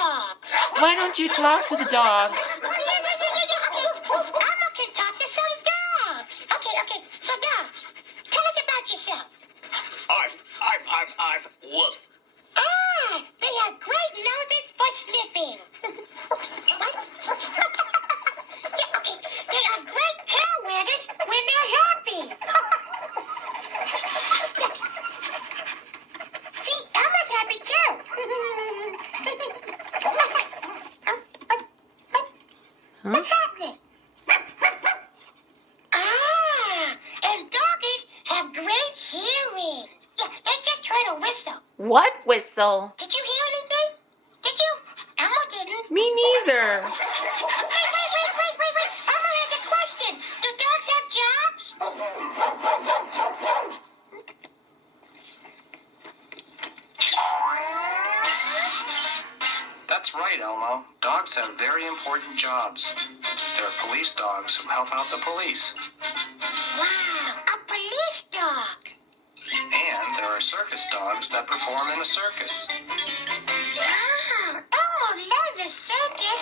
dogs. Why don't you talk to the dogs? Okay. Elmo can talk to some dogs. Okay. So dogs, tell us about yourself. I've, woof. Ah, they have great noses for sniffing. What? Yeah, okay. They are great tail waggers when they're happy. See, Elmo's happy too. What's happening? Ah, and doggies have great hearing. Yeah, they just heard a whistle. What whistle? Did you hear anything? Did you? Elmo didn't. Me neither. Wait. Elmo has a question. Do dogs have jobs? That's right, Elmo. Dogs have very important jobs. There are police dogs who help out the police. Wow, a police dog. And there are circus dogs that perform in the circus. Wow, Elmo loves a circus.